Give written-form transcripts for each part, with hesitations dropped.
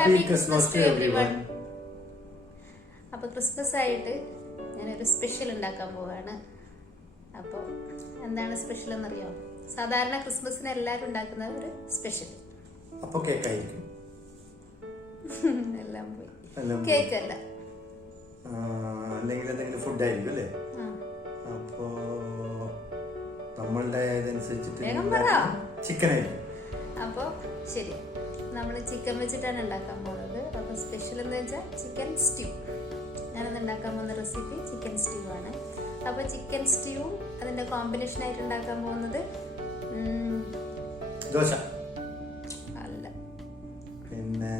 Happy Christmas to everyone. അപ്പോൾ Christmas ആയിട്ട് ഞാനൊരു സ്പെഷ്യൽ ഉണ്ടാക്കാൻ പോവാണ്. അപ്പോൾ എന്താണ് സ്പെഷ്യൽ എന്നറിയോ? സാധാരണ ക്രിസ്മസിന് എല്ലാവരും ഉണ്ടാക്കുന്ന ഒരു സ്പെഷ്യൽ. അപ്പോൾ കേക്ക് ആയിരിക്കും. എല്ലാം പോയി. കേക്ക് അല്ല. അല്ലെങ്കിൽ എന്തെങ്കിലും ഫുഡ് ആയിരിക്കും അല്ലേ? അപ്പോൾ നമ്മളുടെ ഇതനുസരിച്ചിട്ട് ചിക്കൻ ആയിരിക്കും. അപ്പോൾ ശരി, നമ്മൾ ചിക്കൻ വെച്ചിട്ടാണ് ഉണ്ടാക്കാൻ പോകുന്നത്. അപ്പോൾ സ്പെഷ്യൽ എന്ന് വെച്ചാൽ ചിക്കൻ സ്റ്റ്യൂ. ഞാനത് ഉണ്ടാക്കാൻ പോകുന്ന റെസിപ്പി ചിക്കൻ സ്റ്റ്യൂ ആണ്. അപ്പോൾ ചിക്കൻ സ്റ്റ്യൂ അതിൻ്റെ കോമ്പിനേഷനായിട്ട് ഉണ്ടാക്കാൻ പോകുന്നത് ദോശ അല്ല, പിന്നെ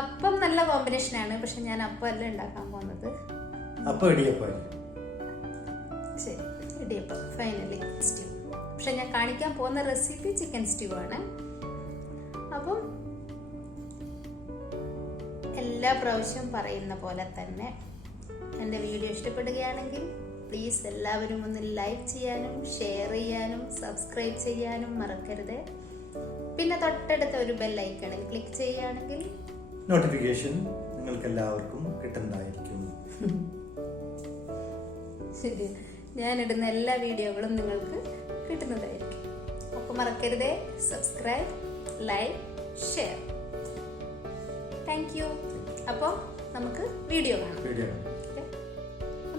അപ്പം നല്ല കോമ്പിനേഷനാണ്. പക്ഷെ ഞാൻ അപ്പം അല്ല ഉണ്ടാക്കാൻ പോകുന്നത്. ശരി, ഇടിയപ്പം ഫൈനലി സ്റ്റ്യൂ. പക്ഷെ ഞാൻ കാണിക്കാൻ പോകുന്ന റെസിപ്പി ചിക്കൻ സ്റ്റ്യൂ ആണ്. അപ്പം എല്ലാ പ്രാവശ്യവും പറയുന്ന പോലെ തന്നെ എൻ്റെ വീഡിയോ ഇഷ്ടപ്പെടുകയാണെങ്കിൽ പ്ലീസ് എല്ലാവരും ഒന്ന് ലൈക്ക് ചെയ്യാനും ഷെയർ ചെയ്യാനും സബ്സ്ക്രൈബ് ചെയ്യാനും മറക്കരുത്. പിന്നെ തൊട്ടടുത്ത ഒരു ബെൽ ഐക്കണിൽ ക്ലിക്ക് ചെയ്യുകയാണെങ്കിൽ നോട്ടിഫിക്കേഷൻ നിങ്ങൾക്ക് എല്ലാവർക്കും കിട്ടുന്നതായിരിക്കും. ശരി, ഞാനിടുന്ന എല്ലാ വീഡിയോകളും നിങ്ങൾക്ക് കിട്ടുന്നതായിരിക്കും. അപ്പോൾ മറക്കരുതേ, subscribe, like, share. Thank you. അപ്പോൾ നമുക്ക് വീഡിയോ കാണാം.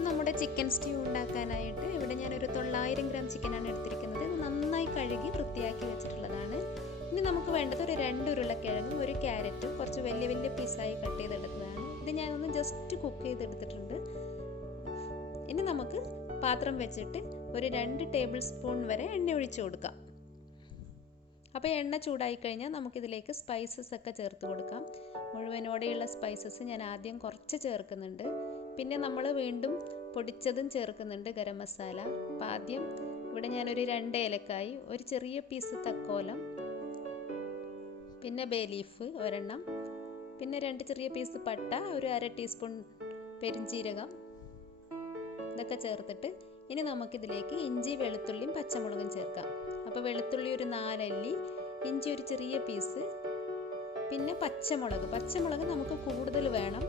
നമ്മുടെ ചിക്കൻ സ്റ്റ്യൂ ഉണ്ടാക്കാനായിട്ട് ഇവിടെ ഞാനൊരു 900 ഗ്രാം ചിക്കനാണ് എടുത്തിരിക്കുന്നത്. ഇത് നന്നായി കഴുകി വൃത്തിയാക്കി വെച്ചിട്ടുള്ളതാണ്. ഇനി നമുക്ക് വേണ്ടത് ഒരു 2 ഉരുളക്കിഴങ്ങും ഒരു ക്യാരറ്റും കുറച്ച് വലിയ വലിയ പീസായി കട്ട് ചെയ്തെടുത്തതാണ്. ഇത് ഞാനൊന്ന് ജസ്റ്റ് കുക്ക് ചെയ്തെടുത്തിട്ടുണ്ട്. ഇനി നമുക്ക് പാത്രം വെച്ചിട്ട് ഒരു 2 ടേബിൾ സ്പൂൺ വരെ എണ്ണ ഒഴിച്ചു കൊടുക്കാം. അപ്പോൾ എണ്ണ ചൂടായി കഴിഞ്ഞാൽ നമുക്കിതിലേക്ക് സ്പൈസസ് ഒക്കെ ചേർത്ത് കൊടുക്കാം. മുഴുവനോടെയുള്ള സ്പൈസസ് ഞാൻ ആദ്യം കുറച്ച് ചേർക്കുന്നുണ്ട്. പിന്നെ നമ്മൾ വീണ്ടും പൊടിച്ചതും ചേർക്കുന്നുണ്ട്, ഗരം മസാല. അപ്പോൾ ആദ്യം ഇവിടെ ഞാനൊരു 2 ഏലക്കായി, ഒരു ചെറിയ പീസ് തക്കോലം, പിന്നെ ബേ ലീഫ് ഒരെണ്ണം, പിന്നെ 2 ചെറിയ പീസ് പട്ട, ഒരു 1/2 ടീസ്പൂൺ പെരിഞ്ജീരകം, ഇതൊക്കെ ചേർത്തിട്ട് ഇനി നമുക്കിതിലേക്ക് ഇഞ്ചി വെളുത്തുള്ളിയും പച്ചമുളകും ചേർക്കാം. അപ്പോൾ വെളുത്തുള്ളി ഒരു 4 അല്ലി, ഇഞ്ചി ഒരു ചെറിയ പീസ്, പിന്നെ പച്ചമുളക് നമുക്ക് കൂടുതൽ വേണം.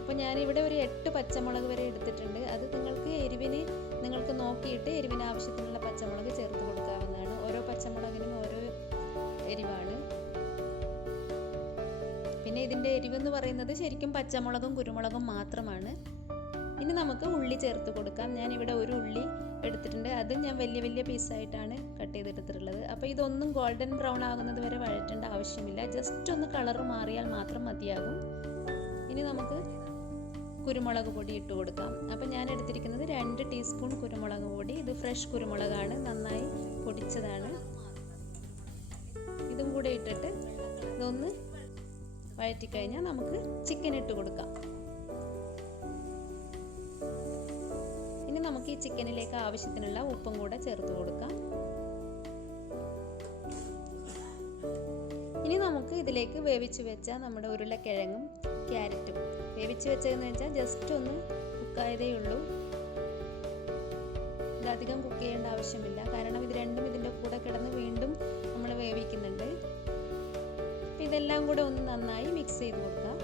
അപ്പോൾ ഞാനിവിടെ ഒരു 8 പച്ചമുളക് വരെ എടുത്തിട്ടുണ്ട്. അത് നിങ്ങൾക്ക് എരിവിന് നിങ്ങൾക്ക് നോക്കിയിട്ട് എരിവിന് ആവശ്യത്തിനുള്ള പച്ചമുളക് ചേർത്ത് കൊടുക്കാവുന്നതാണ്. ഓരോ പച്ചമുളകിനും ഓരോ എരിവാണ്. പിന്നെ ഇതിൻ്റെ എരിവെന്ന് പറയുന്നത് ശരിക്കും പച്ചമുളകും കുരുമുളകും മാത്രമാണ്. ഇനി നമുക്ക് ഉള്ളി ചേർത്ത് കൊടുക്കാം. ഞാനിവിടെ ഒരു ഉള്ളി എടുത്തിട്ടുണ്ട്. അത് ഞാൻ വലിയ വലിയ പീസായിട്ടാണ് കട്ട് ചെയ്തെടുത്തിട്ടുള്ളത്. അപ്പോൾ ഇതൊന്നും ഗോൾഡൻ ബ്രൗൺ ആകുന്നത് വരെ വഴറ്റേണ്ട ആവശ്യമില്ല. ജസ്റ്റ് ഒന്ന് കളർ മാറിയാൽ മാത്രം മതിയാകും. ഇനി നമുക്ക് കുരുമുളക് പൊടി ഇട്ട് കൊടുക്കാം. അപ്പോൾ ഞാൻ എടുത്തിരിക്കുന്നത് 2 ടീസ്പൂൺ കുരുമുളക് പൊടി. ഇത് ഫ്രഷ് കുരുമുളകാണ്, നന്നായി പൊടിച്ചതാണ്. ഇതും കൂടെ ഇട്ടിട്ട് ഇതൊന്ന് വഴറ്റിക്കഴിഞ്ഞാൽ നമുക്ക് ചിക്കൻ ഇട്ട് കൊടുക്കാം. ഇനി നമുക്ക് ഈ ചിക്കനിലേക്ക് ആവശ്യത്തിനുള്ള ഉപ്പും കൂടെ ചേർത്ത് കൊടുക്കാം. ഇനി നമുക്ക് ഇതിലേക്ക് വേവിച്ച് വെച്ച നമ്മുടെ ഉരുളക്കിഴങ്ങും ക്യാരറ്റും, വേവിച്ച് വെച്ചതെന്ന് വെച്ചാൽ ജസ്റ്റ് ഒന്ന് കുക്കായതേ ഉള്ളൂ. ഇതധികം കുക്ക് ചെയ്യേണ്ട ആവശ്യമില്ല, കാരണം ഇത് രണ്ടും ഇതിൻ്റെ കൂടെ കിടന്ന് വീണ്ടും നമ്മൾ വേവിക്കുന്നുണ്ട്. ഇതെല്ലാം കൂടെ ഒന്ന് നന്നായി മിക്സ് ചെയ്ത് കൊടുക്കാം.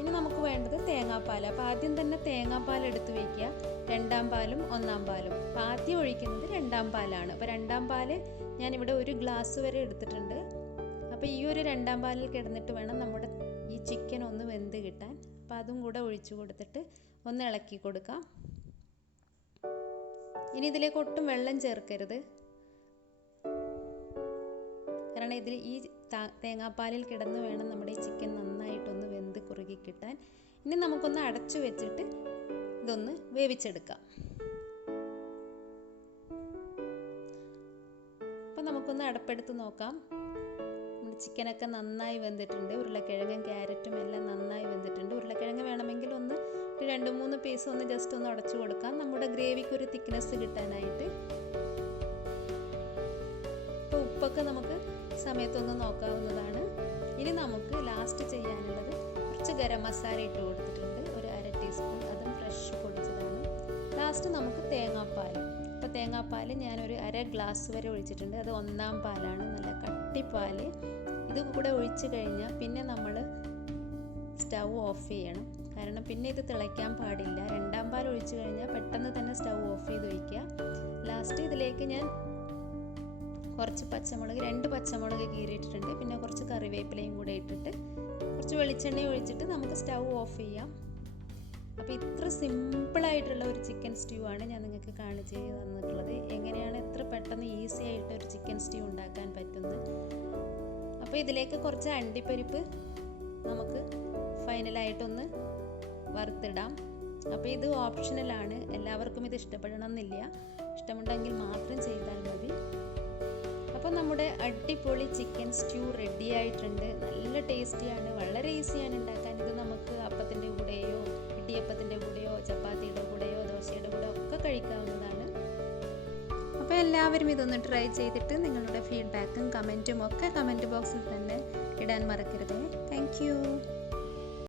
ഇനി നമുക്ക് വേണ്ടത് തേങ്ങാപ്പാൽ. അപ്പോൾ ആദ്യം തന്നെ തേങ്ങാപ്പാൽ എടുത്ത് വയ്ക്കുക, 2ാം പാലും 1ാം പാലും. അപ്പോൾ ആദ്യം ഒഴിക്കുന്നത് 2ാം പാലാണ്. അപ്പോൾ 2ാം പാല് ഞാനിവിടെ 1 ഗ്ലാസ് വരെ എടുത്തിട്ടുണ്ട്. അപ്പോൾ ഈ ഒരു 2ാം പാലിൽ കിടന്നിട്ട് വേണം നമ്മുടെ ഈ ചിക്കൻ ഒന്ന് വെന്ത് കിട്ടാൻ. അപ്പോൾ അതും കൂടെ ഒഴിച്ചു കൊടുത്തിട്ട് ഒന്ന് ഇളക്കി കൊടുക്കാം. ഇനി ഇതിലേക്ക് ഒട്ടും വെള്ളം ചേർക്കരുത്, കാരണം ഇതിൽ ഈ തേങ്ങാപ്പാലിൽ കിടന്ന് വേണം നമ്മുടെ ഈ ചിക്കൻ നന്നായിട്ടൊന്ന് വെന്ത് കുറുകി കിട്ടാൻ. ഇനി നമുക്കൊന്ന് അടച്ചു വെച്ചിട്ട് ഇതൊന്ന് വേവിച്ചെടുക്കാം. അപ്പം നമുക്കൊന്ന് അടപ്പെടുത്ത് നോക്കാം. നമ്മുടെ ചിക്കനൊക്കെ നന്നായി വെന്തിട്ടുണ്ട്. ഉരുളക്കിഴങ്ങും ക്യാരറ്റും എല്ലാം നന്നായി വെന്തിട്ടുണ്ട്. ഉരുളക്കിഴങ്ങ് വേണമെങ്കിൽ ഒന്ന് 2-3 പീസ് ഒന്ന് ജസ്റ്റ് ഒന്ന് ഉടച്ചു കൊടുക്കാം, നമ്മുടെ ഗ്രേവിക്ക് ഒരു തിക്നെസ് കിട്ടാനായിട്ട്. അപ്പോൾ ഉപ്പൊക്കെ നമുക്ക് സമയത്തൊന്ന് നോക്കാവുന്നതാണ്. ഇനി നമുക്ക് ലാസ്റ്റ് ചെയ്യാനുള്ളത് കുറച്ച് ഗരം മസാല ഇട്ട് കൊടുത്തിട്ടുണ്ട്, ഒരു 1/2 ടീസ്പൂൺ, അതും ഫ്രഷ് പൊടിച്ചതാണ്. ലാസ്റ്റ് നമുക്ക് തേങ്ങാപ്പാൽ. അപ്പോൾ തേങ്ങാപ്പാൽ ഞാനൊരു 1/2 ഗ്ലാസ് വരെ ഒഴിച്ചിട്ടുണ്ട്. അത് 1ാം പാലാണ്, നല്ല കട്ടിപ്പാൽ. ഇത് കൂടെ ഒഴിച്ച് കഴിഞ്ഞാൽ പിന്നെ നമ്മൾ സ്റ്റൗ ഓഫ് ചെയ്യണം. കാരണം പിന്നെ ഇത് തിളയ്ക്കാൻ പാടില്ല. 2ാം പാൽ ഒഴിച്ച് കഴിഞ്ഞാൽ പെട്ടെന്ന് തന്നെ സ്റ്റൗ ഓഫ് ചെയ്ത് ഒഴിക്കുക. ലാസ്റ്റ് ഇതിലേക്ക് ഞാൻ കുറച്ച് പച്ചമുളക്, 2 പച്ചമുളക് കീറിയിട്ടിട്ടുണ്ട്. പിന്നെ കുറച്ച് കറിവേപ്പിലയും കൂടെ ഇട്ടിട്ട് കുറച്ച് വെളിച്ചെണ്ണ ഒഴിച്ചിട്ട് നമുക്ക് സ്റ്റൗ ഓഫ് ചെയ്യാം. അപ്പോൾ ഇത്ര സിമ്പിളായിട്ടുള്ള ഒരു ചിക്കൻ സ്റ്റ്യൂ ആണ് ഞാൻ നിങ്ങൾക്ക് കാണിച്ച് തന്നിട്ടുള്ളത്. എങ്ങനെയാണ് എത്ര പെട്ടെന്ന് ഈസി ആയിട്ട് ഒരു ചിക്കൻ സ്റ്റ്യൂ ഉണ്ടാക്കാൻ പറ്റുന്നത്. അപ്പോൾ ഇതിലേക്ക് കുറച്ച് അണ്ടിപ്പരിപ്പ് നമുക്ക് ഫൈനലായിട്ടൊന്ന് വറുത്തിടാം. അപ്പോൾ ഇത് ഓപ്ഷണലാണ്, എല്ലാവർക്കും ഇത് ഇഷ്ടപ്പെടണമെന്നില്ല. ഇഷ്ടമുണ്ടെങ്കിൽ മാത്രം ചെയ്താൽ മതി. അപ്പോൾ നമ്മുടെ അടിപൊളി ചിക്കൻ സ്റ്റ്യൂ റെഡി ആയിട്ടുണ്ട്. നല്ല ടേസ്റ്റിയാണ്, വളരെ ഈസിയാണ് ഉണ്ടാക്കാൻ. ഇത് നമുക്ക് അപ്പത്തിൻ്റെ കൂടെയോ ഇടിയപ്പത്തിൻ്റെ കൂടെയോ ചപ്പാത്തിയുടെ കൂടെയോ ദോശയുടെ കൂടെ ഒക്കെ കഴിക്കാവുന്നതാണ്. അപ്പോൾ എല്ലാവരും ഇതൊന്ന് ട്രൈ ചെയ്തിട്ട് നിങ്ങളുടെ ഫീഡ്ബാക്കും കമൻറ്റും ഒക്കെ കമൻറ്റ് ബോക്സിൽ തന്നെ ഇടാൻ മറക്കരുത്. Thank you.